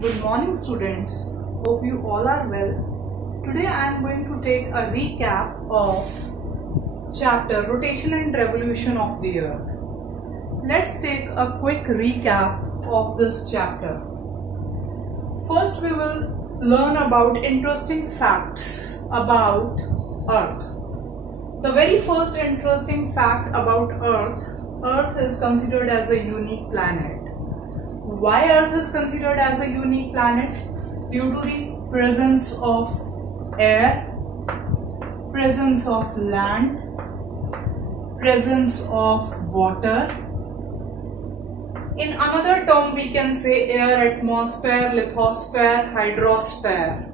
Good morning students. Hope you all are well. Today I am going to take a recap of chapter Rotation and Revolution of the Earth. Let's take a quick recap of this chapter. First we will learn about interesting facts about Earth. The very first interesting fact about Earth is considered as a unique planet. Why Earth is considered as a unique planet? Due to the presence of air, presence of land, presence of water. In another term we can say air, atmosphere, lithosphere, hydrosphere.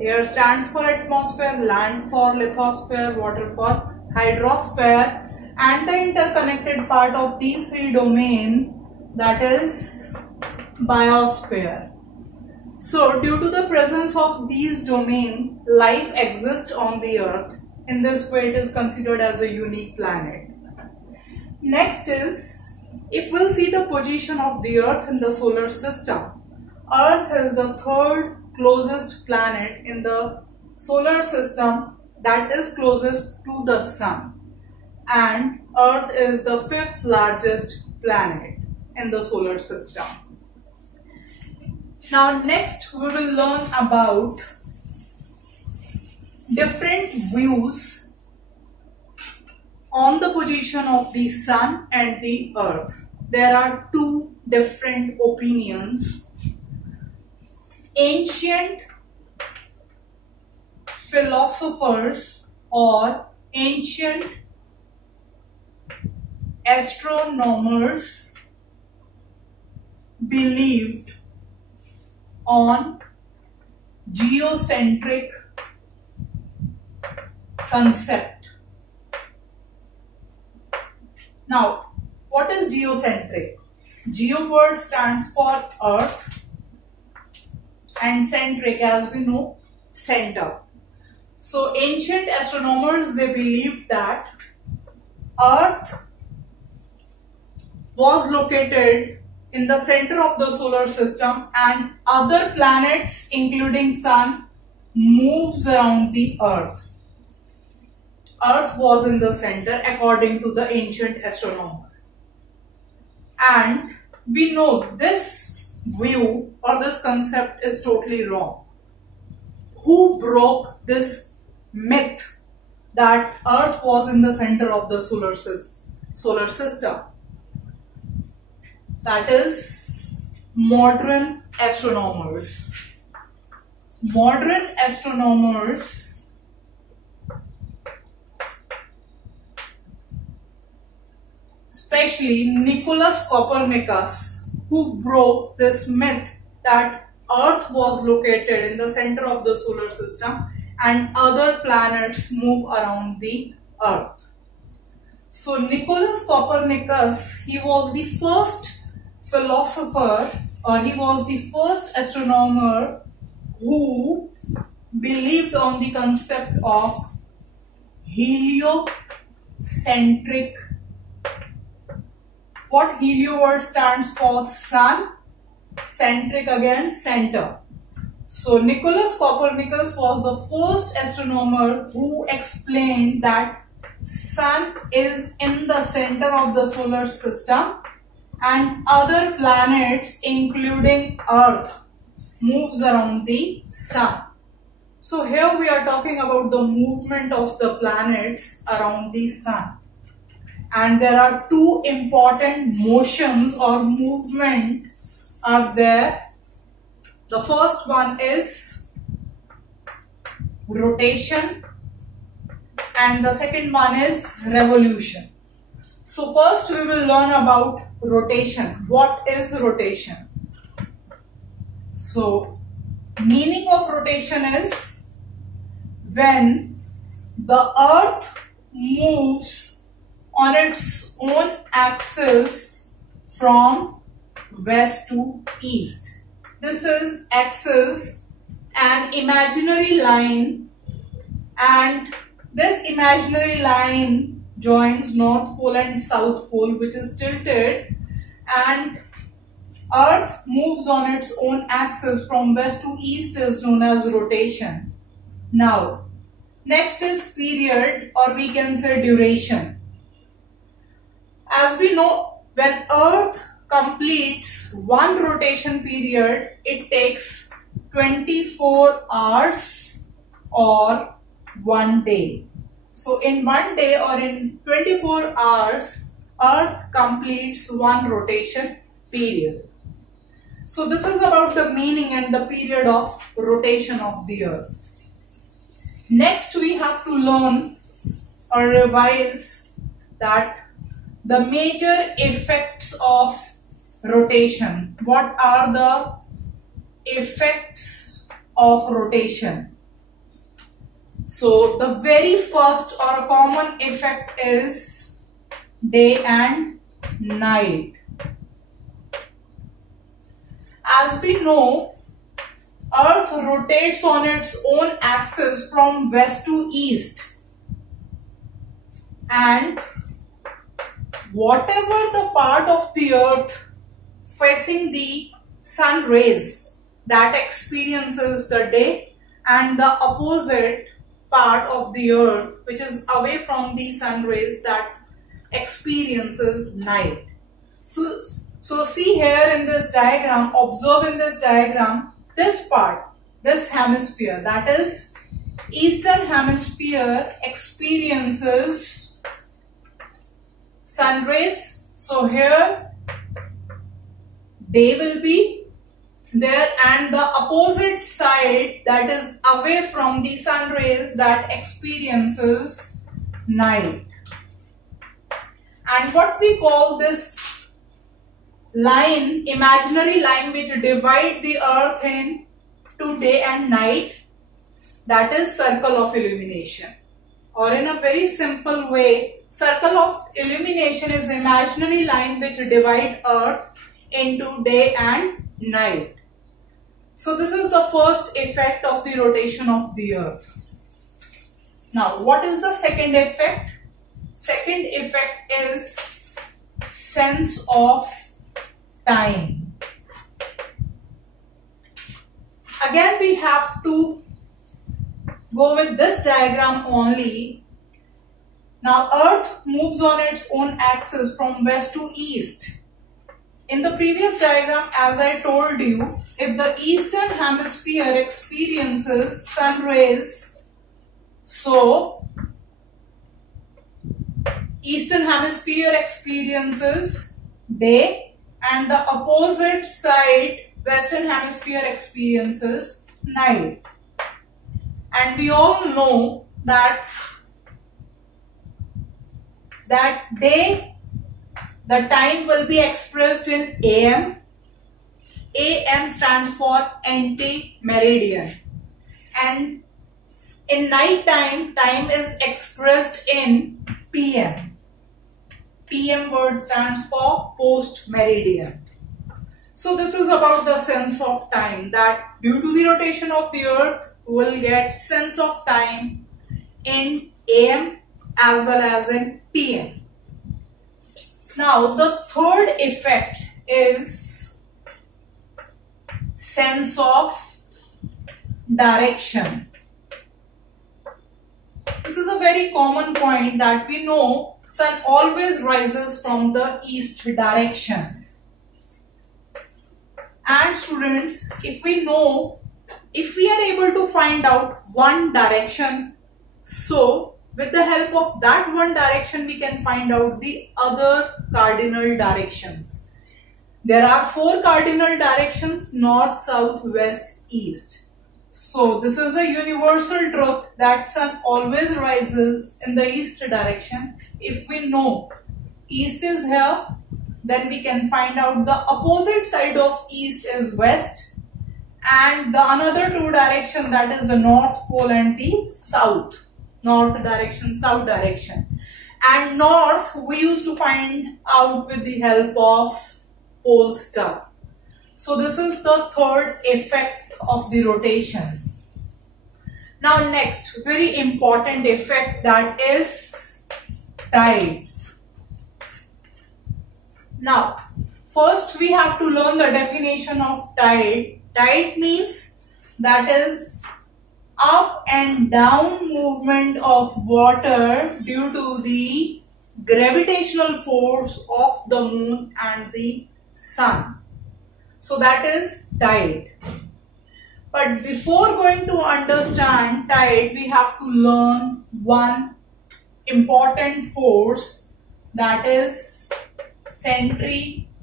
Air stands for atmosphere, land for lithosphere, water for hydrosphere, and the interconnected part of these three domains, that is biosphere. So due to the presence of these domains, life exists on the Earth. In this way it is considered as a unique planet. Next is, if we'll see the position of the Earth in the solar system, Earth is the third closest planet in the solar system, that is closest to the Sun, and Earth is the fifth largest planet in the solar system. Now next we will learn about different views on the position of the Sun and the Earth. There are two different opinions. Ancient philosophers or ancient astronomers believed on geocentric concept. Now, what is geocentric? Geo word stands for Earth and centric, as we know, center. So ancient astronomers, they believed that Earth was located in the center of the solar system and other planets including Sun moves around the Earth. Earth was in the center according to the ancient astronomer. And we know this view or this concept is totally wrong. Who broke this myth that Earth was in the center of the solar system? That is modern astronomers. Modern astronomers especially Nicholas Copernicus, who broke this myth that Earth was located in the center of the solar system and other planets move around the Earth. So Nicholas Copernicus, he was the first philosopher, or he was the first astronomer who believed on the concept of heliocentric. What helio word stands for? Sun, centric again, center. So Nicholas Copernicus was the first astronomer who explained that Sun is in the center of the solar system and other planets including Earth moves around the Sun. So here we are talking about the movement of the planets around the Sun. And there are two important motions or movement are there. The first one is rotation and the second one is revolution. So first we will learn about rotation. What is rotation? So meaning of rotation is when the Earth moves on its own axis from west to east. This is axis, an imaginary line, and this imaginary line joins North Pole and South Pole, which is tilted, and Earth moves on its own axis from west to east is known as rotation. Now, next is period, or we can say duration. As we know, when Earth completes one rotation period, it takes 24 hours or 1 day. So in 1 day or in 24 hours, Earth completes one rotation period. So this is about the meaning and the period of rotation of the Earth. Next we have to learn or revise that the major effects of rotation. What are the effects of rotation? So the very first or a common effect is day and night. As we know, Earth rotates on its own axis from west to east, and whatever the part of the Earth facing the sun rays, that experiences the day, and the opposite part of the Earth which is away from the sun rays, that experiences night. So see here in this diagram, observe in this diagram, this part, this hemisphere, that is eastern hemisphere, experiences sun rays. So here day will be there, and the opposite side, that is away from the sun rays, that experiences night. And what we call this line, imaginary line which divide the Earth into day and night, that is circle of illumination. Or in a very simple way, circle of illumination is imaginary line which divide Earth into day and night. So this is the first effect of the rotation of the Earth. Now what is the second effect? Second effect is sense of time. Again we have to go with this diagram only. Now Earth moves on its own axis from west to east. In the previous diagram, as I told you, if the eastern hemisphere experiences sun rays, so eastern hemisphere experiences day, and the opposite side, western hemisphere, experiences night. And we all know that day, the time will be expressed in AM. AM stands for anti-meridian. And in night time, time is expressed in PM. PM word stands for post-meridian. So this is about the sense of time, that due to the rotation of the Earth, we will get sense of time in AM as well as in PM. Now the third effect is sense of direction. This is a very common point, that we know sun always rises from the east direction. And students, if we are able to find out one direction, so with the help of that one direction we can find out the other cardinal directions. There are 4 cardinal directions: north, south, west, east. So this is a universal truth that sun always rises in the east direction. If we know east is here, then we can find out the opposite side of east is west, and the another 2 direction, that is the north pole and the south. North direction, south direction. And north we used to find out with the help of pole star. So this is the third effect of the rotation. Now next, very important effect, that is tides. Now First, we have to learn the definition of tide. Tide means that is up and down movement of water due to the gravitational force of the moon and the sun. So that is tide. But before going to understand tide, we have to learn one important force, that is centrifugal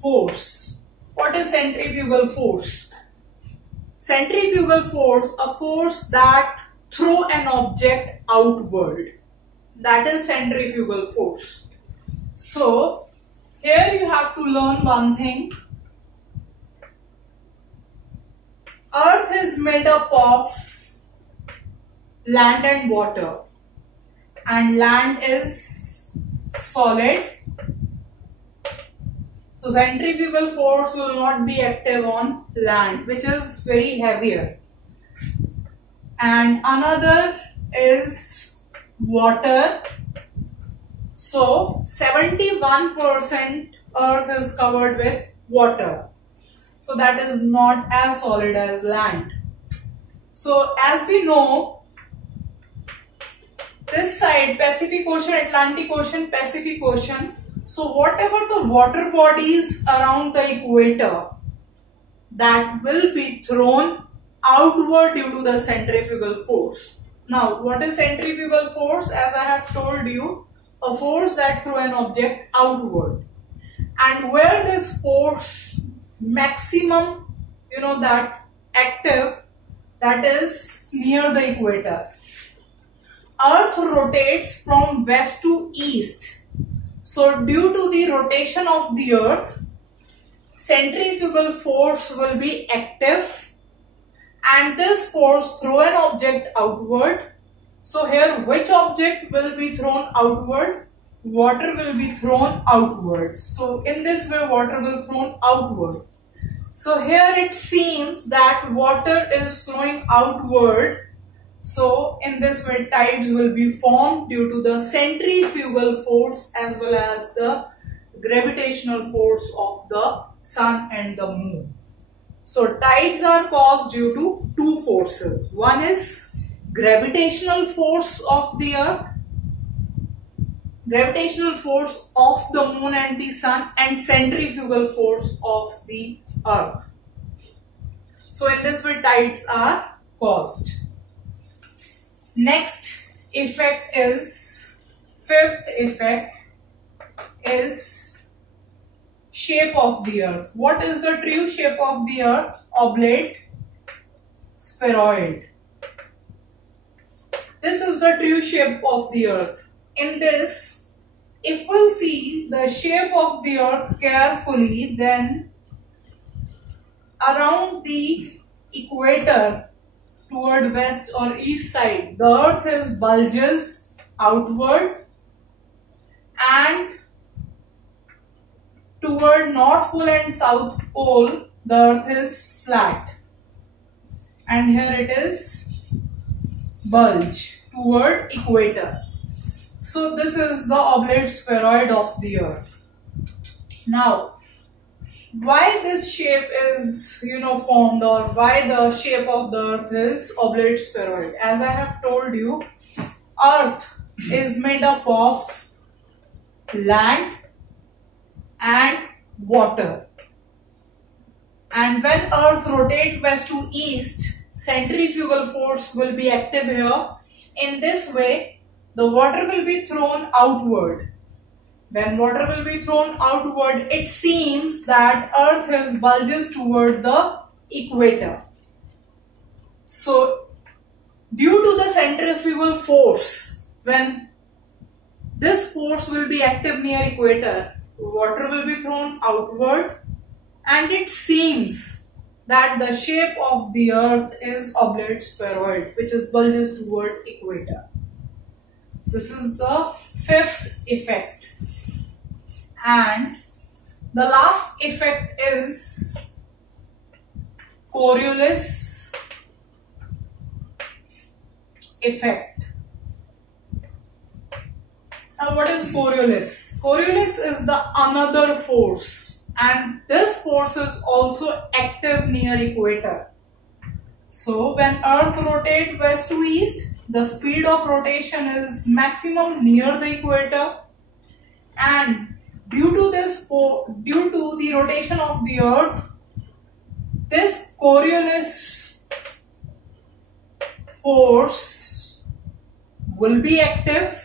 force. What is centrifugal force? Centrifugal force, a force that throw an object outward. That is centrifugal force. So here you have to learn one thing. Earth is made up of land and water, and land is solid. So centrifugal force will not be active on land, which is very heavier. And another is water. So 71% earth is covered with water. So that is not as solid as land. So as we know, this side, Pacific Ocean, Atlantic Ocean, Pacific Ocean. So whatever the water bodies around the equator, that will be thrown outward due to the centrifugal force. Now, what is centrifugal force? As I have told you, a force that throws an object outward. And where this force maximum, that active, that is near the equator. Earth rotates from west to east. So due to the rotation of the earth, centrifugal force will be active, and this force throw an object outward. So here, which object will be thrown outward? Water will be thrown outward. So in this way, water will thrown outward. So here it seems that water is flowing outward. So in this way, tides will be formed due to the centrifugal force as well as the gravitational force of the sun and the moon. So tides are caused due to two forces. One is gravitational force of the earth, gravitational force of the moon and the sun, and centrifugal force of the earth. So in this way, tides are caused. Next effect is, fifth effect is shape of the earth. What is the true shape of the earth? Oblate, spheroid. This is the true shape of the earth. In this, if we'll see the shape of the earth carefully, then around the equator, toward west or east side, the earth is bulges outward, and toward north pole and south pole, the earth is flat, and here it is bulge toward equator. So this is the oblate spheroid of the earth. Now, why this shape is formed, or why the shape of the earth is oblate spheroid? As I have told you, earth is made up of land and water, and when earth rotates west to east, centrifugal force will be active here. In this way, the water will be thrown outward. When water will be thrown outward, it seems that earth is bulges toward the equator. So due to the centrifugal force, when this force will be active near equator, water will be thrown outward, and it seems that the shape of the earth is oblate spheroid, which is bulges toward equator. This is the fifth effect. And the last effect is Coriolis effect. Now what is Coriolis? Coriolis is the another force, and this force is also active near equator. So when Earth rotates west to east, the speed of rotation is maximum near the equator, and due to the rotation of the Earth, this Coriolis force will be active.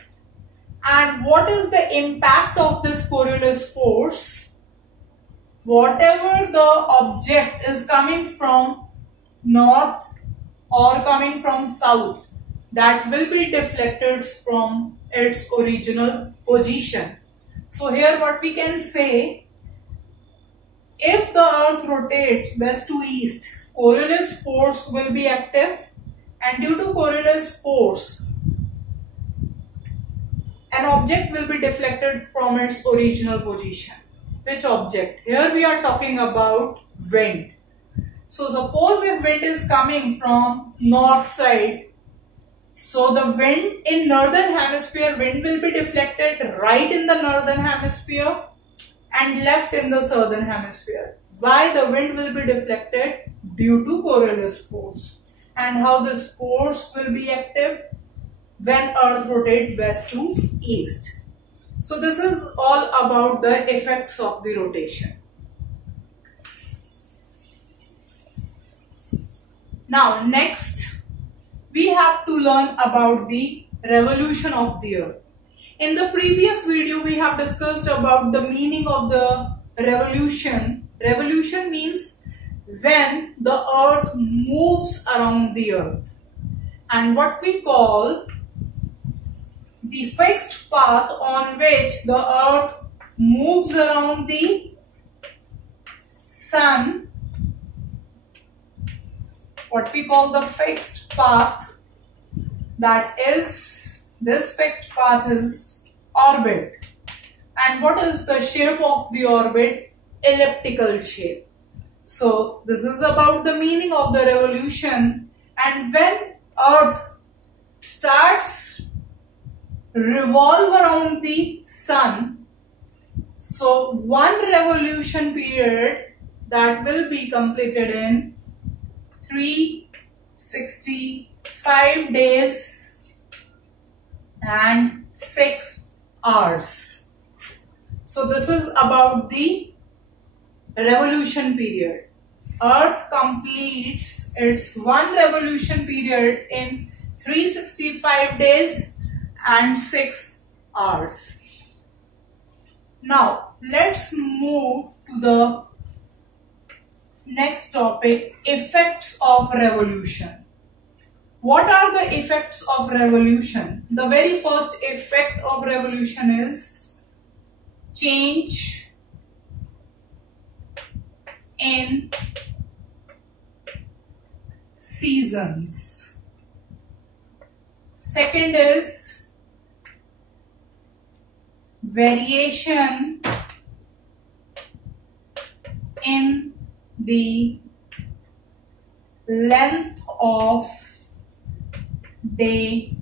And what is the impact of this Coriolis force? Whatever the object is coming from north or coming from south, that will be deflected from its original position. So here what we can say, if the Earth rotates west to east, Coriolis force will be active, and due to Coriolis force, an object will be deflected from its original position. Which object? Here we are talking about wind. So suppose if wind is coming from north side, so the wind in northern hemisphere, wind will be deflected right in the northern hemisphere and left in the southern hemisphere. Why the wind will be deflected? Due to Coriolis force. And how this force will be active? When Earth rotates west to east. So this is all about the effects of the rotation. Now next we have to learn about the revolution of the Earth. In the previous video we have discussed about the meaning of the revolution. Revolution means when the Earth moves around the Earth. And what we call the fixed path on which the Earth moves around the Sun, what we call the fixed path, that is, this fixed path is orbit. And what is the shape of the orbit? Elliptical shape. So this is about the meaning of the revolution. And when Earth starts revolve around the Sun, so one revolution period that will be completed in 365 days and 6 hours. So this is about the revolution period. Earth completes its one revolution period in 365 days and 6 hours. Now let's move to the next topic, effects of revolution. What are the effects of revolution? The very first effect of revolution is change in seasons. Second is variation in the length of day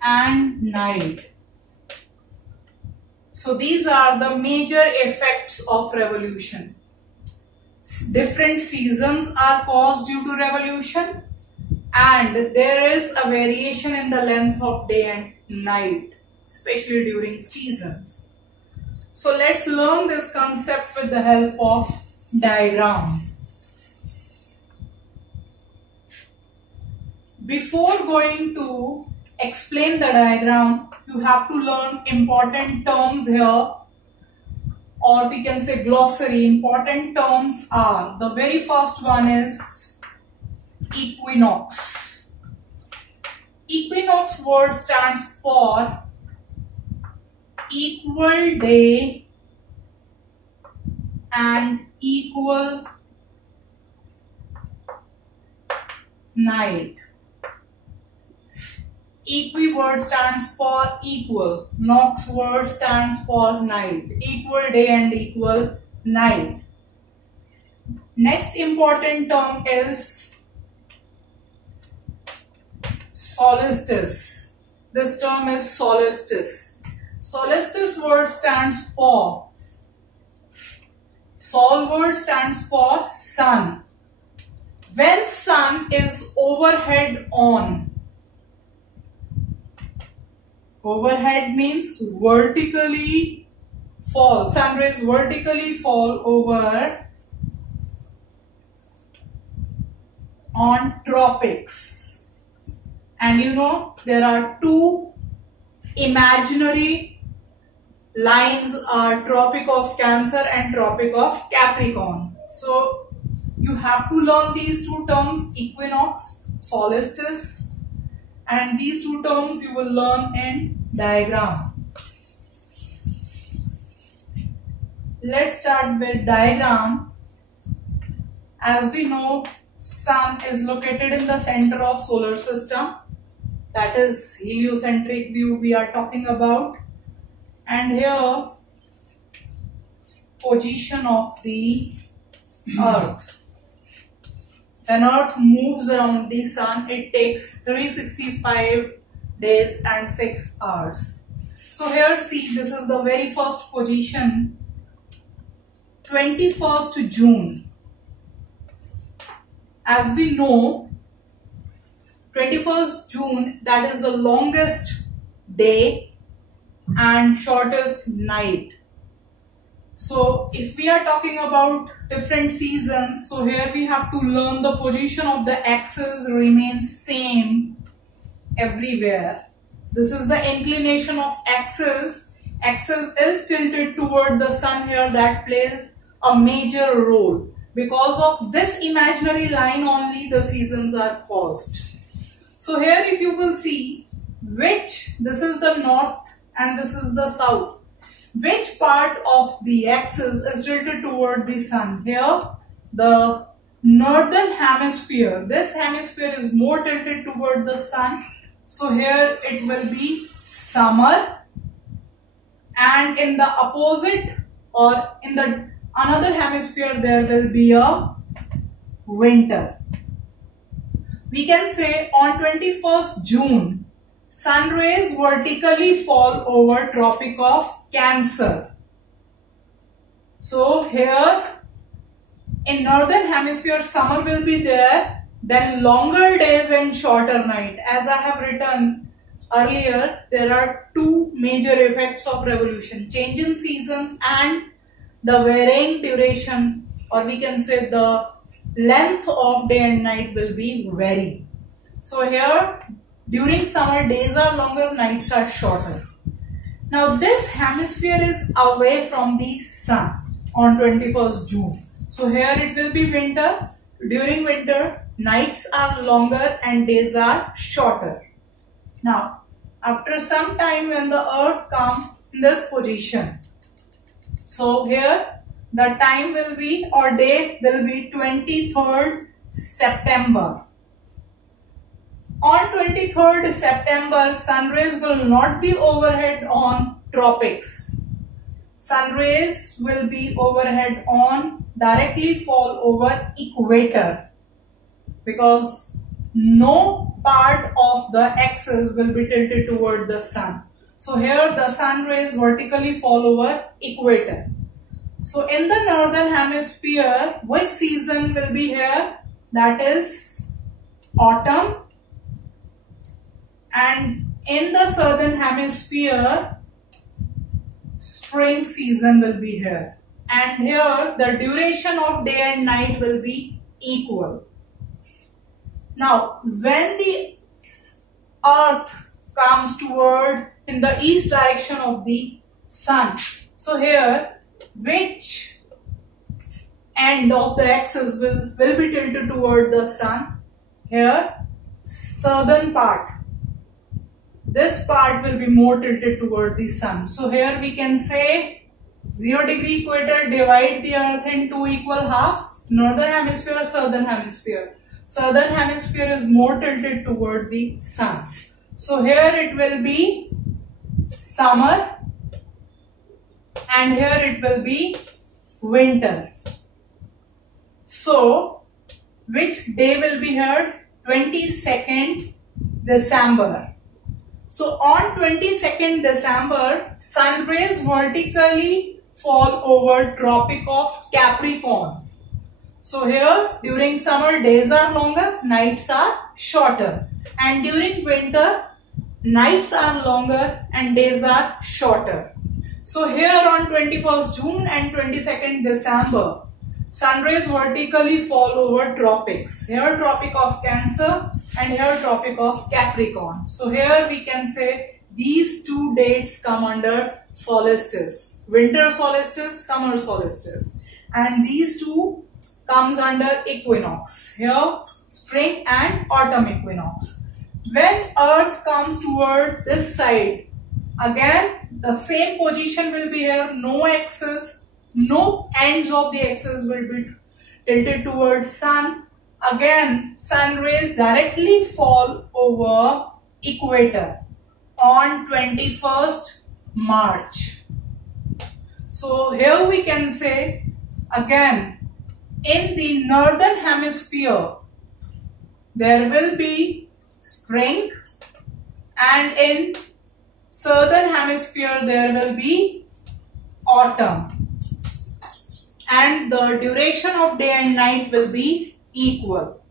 and night. So these are the major effects of revolution. Different seasons are caused due to revolution, and there is a variation in the length of day and night, especially during seasons. So let's learn this concept with the help of diagram. Before going to explain the diagram, you have to learn important terms here, or we can say glossary. Important terms are, the very first one is equinox. Equinox word stands for equal day and equal night. Equi word stands for equal. Nox word stands for night. Equal day and equal night. Next important term is solstice. this term is solstice. Solstice word stands for, sol word stands for sun. When sun is overhead on, overhead means vertically fall, sun rays vertically fall over on tropics. And you know there are two imaginary lines are Tropic of Cancer and Tropic of Capricorn. So you have to learn these two terms, equinox, solstice, and these two terms you will learn in diagram. Let's start with diagram. As we know, sun is located in the center of solar system. That is heliocentric view we are talking about. And here position of the earth. When earth moves around the sun, it takes 365 days and 6 hours. So here see, this is the very first position, 21st June. As we know, 21st June, that is the longest day and shortest night. So if we are talking about different seasons, so here we have to learn the position of the axis remains same everywhere. This is the inclination of axis. Axis is tilted toward the sun here, that plays a major role. Because of this imaginary line only the seasons are caused. So here if you will see, this is the north and this is the south. Which part of the axis is tilted toward the sun? Here, the northern hemisphere. This hemisphere is more tilted toward the sun. So here it will be summer. And in the opposite or in the another hemisphere there will be a winter. We can say on 21st June, sun rays vertically fall over Tropic of Cancer. So here in northern hemisphere summer will be there, then longer days and shorter night. As I have written earlier, there are two major effects of revolution, change in seasons and the varying duration, or we can say the length of day and night will be vary. So here during summer days are longer, nights are shorter. Now this hemisphere is away from the sun on 21st June. So here it will be winter. During winter nights are longer and days are shorter. Now after some time when the earth comes in this position, so here the time will be or day will be 23rd September. On 23rd September, sun rays will not be overhead on tropics. Sun rays will be overhead on, directly fall over equator, because no part of the axis will be tilted toward the sun. So here the sun rays vertically fall over equator. So in the northern hemisphere, which season will be here? That is autumn. And in the southern hemisphere, spring season will be here. And here the duration of day and night will be equal. Now when the earth comes toward in the east direction of the sun, so here which end of the axis will be tilted toward the sun? Here southern part. This part will be more tilted toward the sun. So here we can say 0 degree equator, divide the earth in two equal halves, northern hemisphere, southern hemisphere. Southern hemisphere is more tilted toward the sun. So here it will be summer and here it will be winter. So which day will be here? 22nd December. So on 22nd December, sun rays vertically fall over Tropic of Capricorn. So here during summer days are longer, nights are shorter, and during winter nights are longer and days are shorter. So here on 21st June and 22nd December, sun rays vertically fall over tropics. Here Tropic of Cancer and here Tropic of Capricorn. So here we can say these two dates come under solstice. Winter solstice, summer solstice. And these two comes under equinox. Here spring and autumn equinox. When Earth comes towards this side, again the same position will be here, no axis, no ends of the axis will be tilted towards sun. Again sun rays directly fall over equator on 21st March. So here we can say again in the northern hemisphere there will be spring and in southern hemisphere there will be autumn, and the duration of day and night will be equal.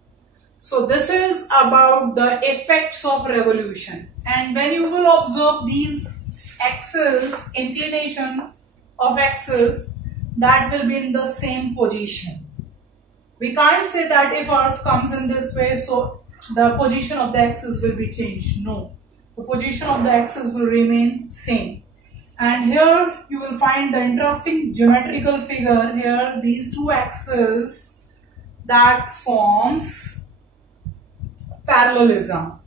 So this is about the effects of revolution, and when you will observe these axes, inclination of axis, that will be in the same position. We can't say that if Earth comes in this way, so the position of the axis will be changed. No, the position of the axis will remain same. And here you will find the interesting geometrical figure here, these two axes that forms parallelism.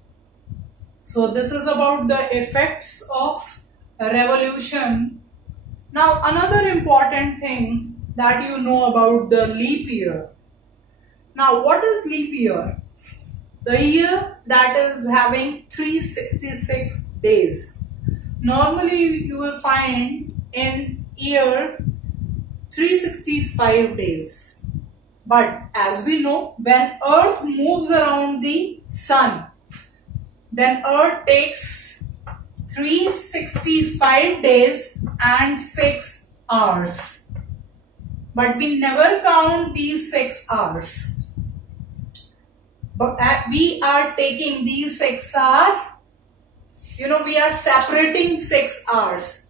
So this is about the effects of revolution. Now another important thing that you know about the leap year. Now what is leap year? The year that is having 366 days. Normally you will find in year 365 days. But as we know, when Earth moves around the sun, then Earth takes 365 days and 6 hours. But we never count these 6 hours. But we are taking these 6 hours, we are separating 6 hours.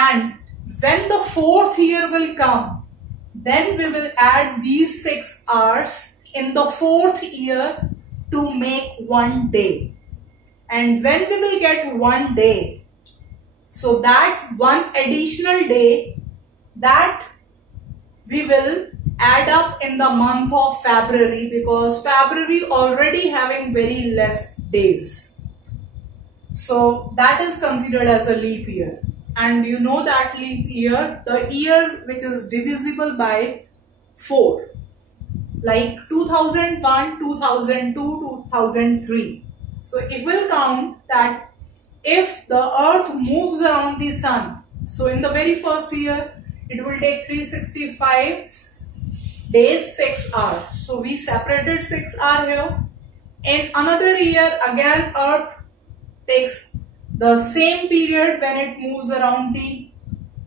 And when the 4th year will come, then we will add these 6 hours in the 4th year to make 1 day. And when we will get 1 day, so that one additional day, that we will add up in the month of February, because February already having very less days. So that is considered as a leap year. And you know that leap year, the year which is divisible by 4, like 2001, 2002, 2003. So if we'll count that if the Earth moves around the sun, so in the very first year it will take 365 days, 6 hours. So we separated 6 hours here. In another year again Earth takes the same period when it moves around the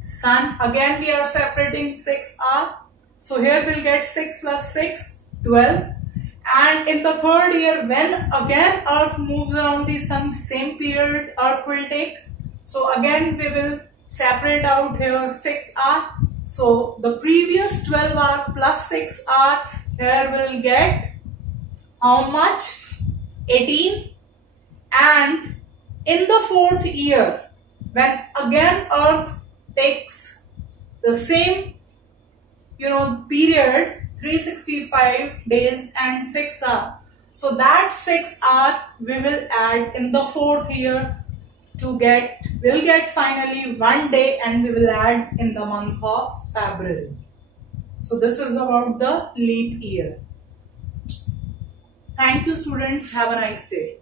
sun. Again we are separating 6 hours. So here we'll get 6 plus 6, 12. And in the third year, when again Earth moves around the sun, same period Earth will take. So again we will separate out here 6 hours. So the previous 12 hours plus 6 hours, here we will get how much? 18. And in the 4th year, when again Earth takes the same period, 365 days and 6 hours. So that 6 hours we will add in the 4th year to we'll get finally 1 day, and we will add in the month of February. So this is about the leap year. Thank you students. Have a nice day.